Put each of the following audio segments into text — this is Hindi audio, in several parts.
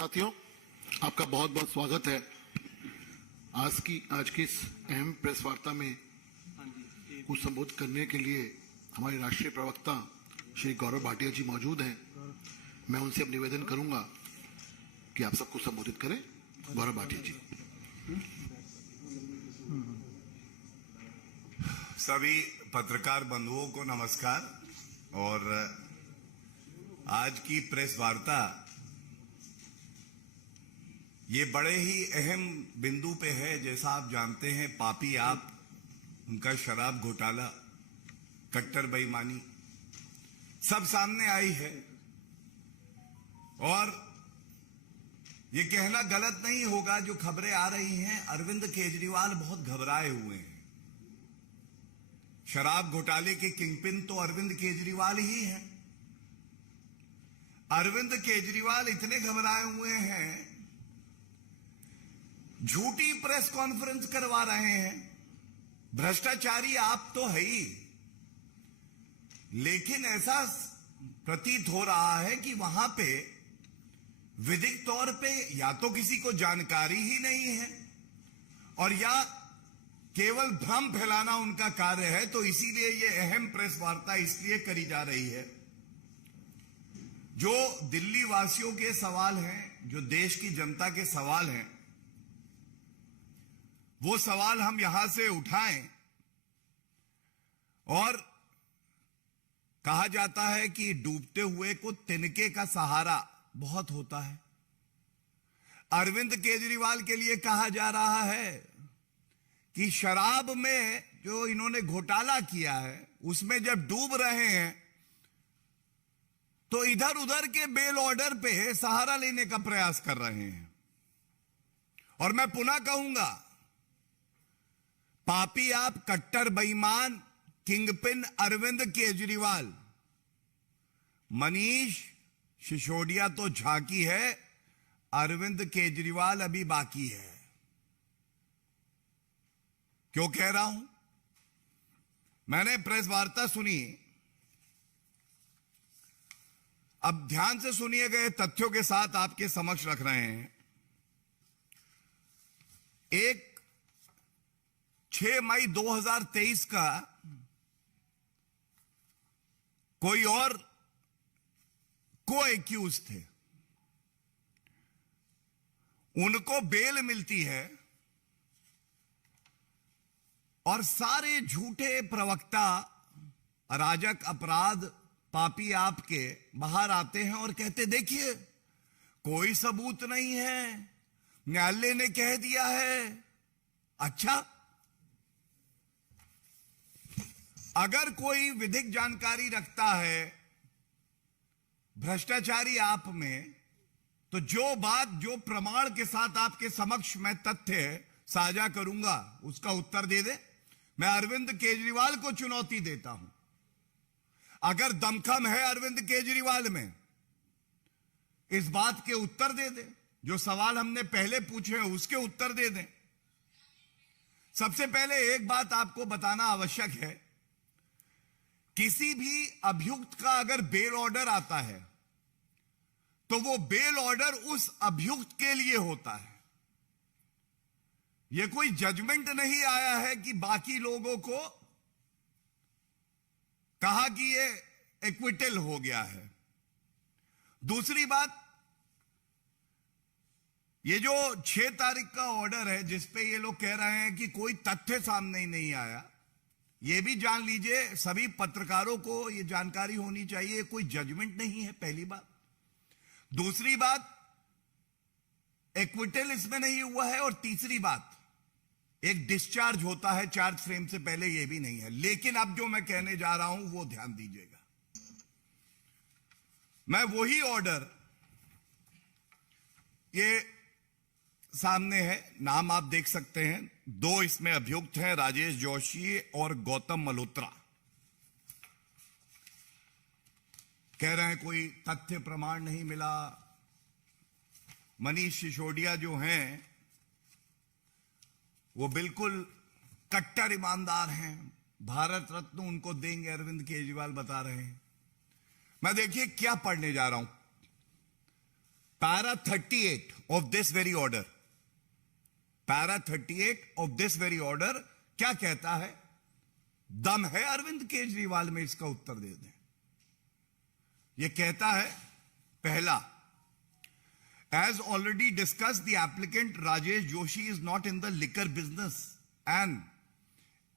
साथियों, आपका बहुत बहुत स्वागत है। आज की इस अहम प्रेस वार्ता में कुछ संबोधित करने के लिए हमारे राष्ट्रीय प्रवक्ता श्री गौरव भाटिया जी मौजूद हैं। मैं उनसे अब निवेदन करूंगा कि आप सबको संबोधित करें। गौरव भाटिया जी। सभी पत्रकार बंधुओं को नमस्कार। और आज की प्रेस वार्ता ये बड़े ही अहम बिंदु पे है। जैसा आप जानते हैं, पापी आप, उनका शराब घोटाला, कट्टर बेईमानी सब सामने आई है। और ये कहना गलत नहीं होगा, जो खबरें आ रही हैं, अरविंद केजरीवाल बहुत घबराए हुए हैं। शराब घोटाले के किंगपिन तो अरविंद केजरीवाल ही हैं। अरविंद केजरीवाल इतने घबराए हुए हैं, झूठी प्रेस कॉन्फ्रेंस करवा रहे हैं। भ्रष्टाचारी आप तो है ही, लेकिन ऐसा प्रतीत हो रहा है कि वहां पे विधिक तौर पे या तो किसी को जानकारी ही नहीं है, और या केवल भ्रम फैलाना उनका कार्य है। तो इसीलिए ये अहम प्रेस वार्ता इसलिए करी जा रही है। जो दिल्ली वासियों के सवाल हैं, जो देश की जनता के सवाल हैं, वो सवाल हम यहां से उठाएं। और कहा जाता है कि डूबते हुए को तिनके का सहारा बहुत होता है। अरविंद केजरीवाल के लिए कहा जा रहा है कि शराब में जो इन्होंने घोटाला किया है, उसमें जब डूब रहे हैं तो इधर उधर के बेल ऑर्डर पे सहारा लेने का प्रयास कर रहे हैं। और मैं पुनः कहूंगा, पापी आप, कट्टर बेईमान, किंगपिन अरविंद केजरीवाल। मनीष सिसोदिया तो झांकी है, अरविंद केजरीवाल अभी बाकी है। क्यों कह रहा हूं? मैंने प्रेस वार्ता सुनी। अब ध्यान से सुनिए गए तथ्यों के साथ आपके समक्ष रख रहे हैं। एक 6 मई 2023 का कोई और को एक्यूज थे, उनको बेल मिलती है और सारे झूठे प्रवक्ता, अराजक, अपराध, पापी आपके बाहर आते हैं और कहते, देखिए कोई सबूत नहीं है, न्यायालय ने कह दिया है। अच्छा, अगर कोई विधिक जानकारी रखता है भ्रष्टाचारी आप में, तो जो प्रमाण के साथ आपके समक्ष मैं तथ्य साझा करूंगा, उसका उत्तर दे दे। मैं अरविंद केजरीवाल को चुनौती देता हूं, अगर दमखम है अरविंद केजरीवाल में, इस बात के उत्तर दे दे। जो सवाल हमने पहले पूछे हैं उसके उत्तर दे दें। सबसे पहले एक बात आपको बताना आवश्यक है, किसी भी अभियुक्त का अगर बेल ऑर्डर आता है तो वो बेल ऑर्डर उस अभियुक्त के लिए होता है। यह कोई जजमेंट नहीं आया है कि बाकी लोगों को कहा कि ये एक्विटल हो गया है। दूसरी बात, ये जो 6 तारीख का ऑर्डर है जिसपे ये लोग कह रहे हैं कि कोई तथ्य सामने ही नहीं आया, ये भी जान लीजिए, सभी पत्रकारों को ये जानकारी होनी चाहिए, कोई जजमेंट नहीं है, पहली बात। दूसरी बात, एक्विटल इसमें नहीं हुआ है। और तीसरी बात, एक डिस्चार्ज होता है चार्ज फ्रेम से पहले, यह भी नहीं है। लेकिन अब जो मैं कहने जा रहा हूं वो ध्यान दीजिएगा। मैं वही ऑर्डर, ये सामने है, नाम आप देख सकते हैं, 2 इसमें अभियुक्त हैं, राजेश जोशी और गौतम मल्होत्रा। कह रहे हैं कोई तथ्य प्रमाण नहीं मिला। मनीष सिसोदिया जो हैं वो बिल्कुल कट्टर ईमानदार हैं, भारत रत्न उनको देंगे, अरविंद केजरीवाल बता रहे हैं। मैं देखिए क्या पढ़ने जा रहा हूं। Para 38 of this very order, Para 38 of this very order क्या कहता है? दम है अरविंद केजरीवाल में इसका उत्तर दे दें। यह कहता है, पहला, as already discussed, the applicant Rajesh Joshi is not in the liquor business, and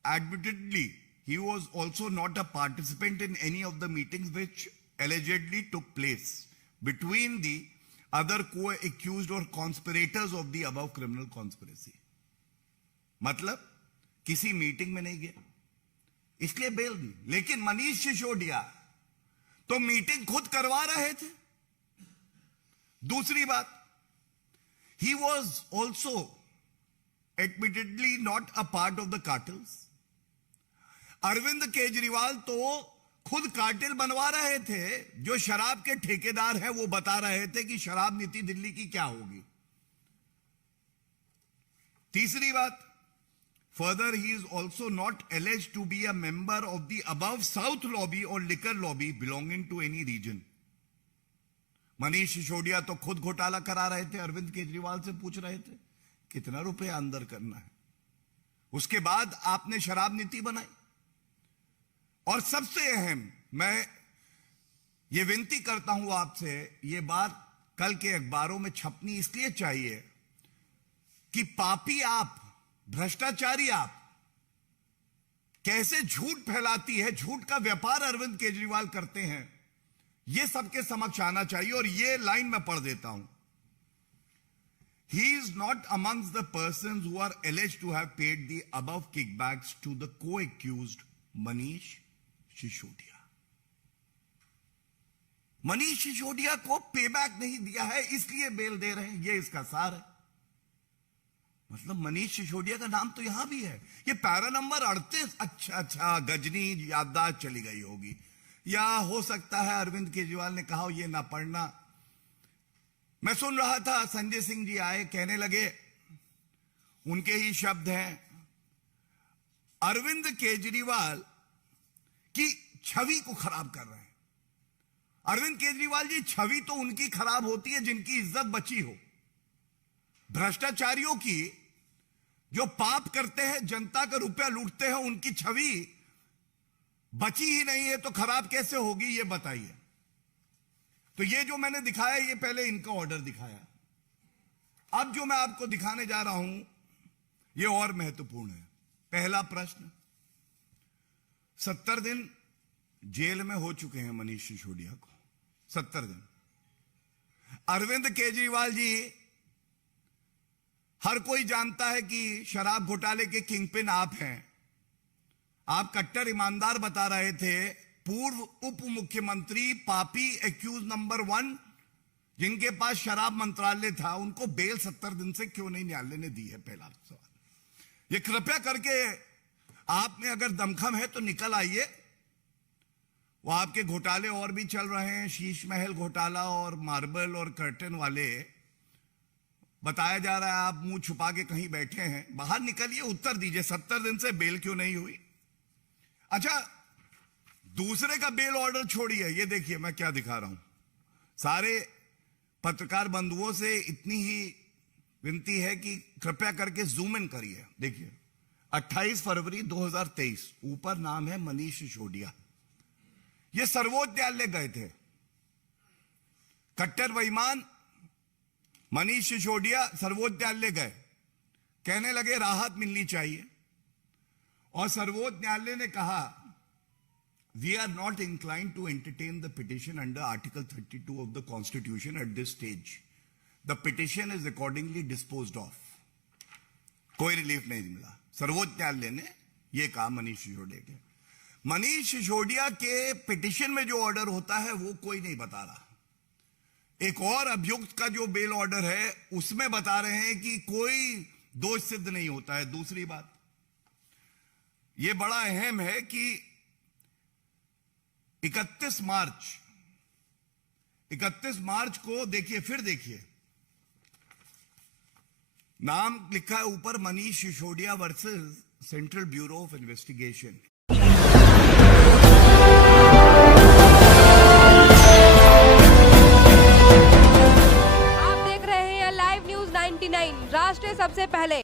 admittedly he was also not a participant in any of the meetings which allegedly took place between the other co-accused or conspirators of the above criminal conspiracy. मतलब किसी मीटिंग में नहीं गया, इसलिए बेल दी। लेकिन मनीष सिसोदिया तो मीटिंग खुद करवा रहे थे। दूसरी बात, he was also admittedly not a part of the cartels. Arvind Kejriwal तो खुद कार्टेल बनवा रहे थे। जो शराब के ठेकेदार हैं वो बता रहे थे कि शराब नीति दिल्ली की क्या होगी। तीसरी बात, further he is also not alleged to be a member of the above South lobby or liquor lobby belonging to any region. Manish Sisodia तो खुद घोटाला करा रहे थे, अरविंद केजरीवाल से पूछ रहे थे कितना रुपया अंदर करना है। उसके बाद आपने शराब नीति बनाई। और सबसे अहम, मैं ये विनती करता हूं आपसे, ये बात कल के अखबारों में छपनी इसलिए चाहिए कि पापी आप, भ्रष्टाचारी आप, कैसे झूठ फैलाती है, झूठ का व्यापार अरविंद केजरीवाल करते हैं, ये सबके समक्ष आना चाहिए। और ये लाइन मैं पढ़ देता हूं, he is not amongst the persons who are alleged to have paid the above kickbacks to the co-accused Manish Sisodia. Manish Sisodia को पेबैक नहीं दिया है, इसलिए बेल दे रहे हैं, ये इसका सार है। मतलब मनीष सिसोदिया का नाम तो यहां भी है। ये पैरा नंबर 38, अच्छा गजनी याददाश्त चली गई होगी, या हो सकता है अरविंद केजरीवाल ने कहा ये ना पढ़ना। मैं सुन रहा था, संजय सिंह जी आए, कहने लगे, उनके ही शब्द हैं, अरविंद केजरीवाल की छवि को खराब कर रहे हैं। अरविंद केजरीवाल जी, छवि तो उनकी खराब होती है जिनकी इज्जत बची हो। भ्रष्टाचारियों की, जो पाप करते हैं, जनता का रुपया लूटते हैं, उनकी छवि बची ही नहीं है, तो खराब कैसे होगी ये बताइए। तो ये जो मैंने दिखाया, ये पहले इनका ऑर्डर दिखाया। अब जो मैं आपको दिखाने जा रहा हूं ये और महत्वपूर्ण है। पहला प्रश्न, 70 दिन जेल में हो चुके हैं मनीष सिसोदिया को, 70 दिन। अरविंद केजरीवाल जी, हर कोई जानता है कि शराब घोटाले के किंगपिन आप हैं। आप कट्टर ईमानदार बता रहे थे। पूर्व उप मुख्यमंत्री, पापी, एक्यूज नंबर 1, जिनके पास शराब मंत्रालय था, उनको बेल 70 दिन से क्यों नहीं न्यायालय ने दी है? पहला सवाल। ये कृपया करके, आप में अगर दमखम है तो निकल आइए। वो आपके घोटाले और भी चल रहे हैं, शीश महल घोटाला और मार्बल और कर्टन वाले। बताया जा रहा है आप मुंह छुपा के कहीं बैठे हैं, बाहर निकलिए, उत्तर दीजिए, 70 दिन से बेल क्यों नहीं हुई? अच्छा, दूसरे का बेल ऑर्डर छोड़िए, ये देखिए मैं क्या दिखा रहा हूं। सारे पत्रकार बंधुओं से इतनी ही विनती है कि कृपया करके जूम इन करिए। देखिए, 28 फरवरी 2023, ऊपर नाम है मनीष सिसोदिया। ये सर्वोच्च न्यायालय गए थे। कट्टर बेईमान मनीष सिसोदिया सर्वोच्च न्यायालय गए, कहने लगे राहत मिलनी चाहिए। और सर्वोच्च न्यायालय ने कहा, we are not inclined to entertain the petition under article 32 of the constitution at this stage. The petition is accordingly disposed of. कोई रिलीफ नहीं मिला। सर्वोच्च न्यायालय ने यह कहा मनीष सिसोदिया के। मनीष सिसोदिया के पिटिशन में जो ऑर्डर होता है वो कोई नहीं बता रहा। एक और अभियुक्त का जो बेल ऑर्डर है उसमें बता रहे हैं कि कोई दोष सिद्ध नहीं होता है। दूसरी बात, यह बड़ा अहम है कि 31 मार्च को देखिए, फिर देखिए, नाम लिखा है ऊपर, Manish Sisodia versus central bureau of investigation. राष्ट्र सबसे पहले।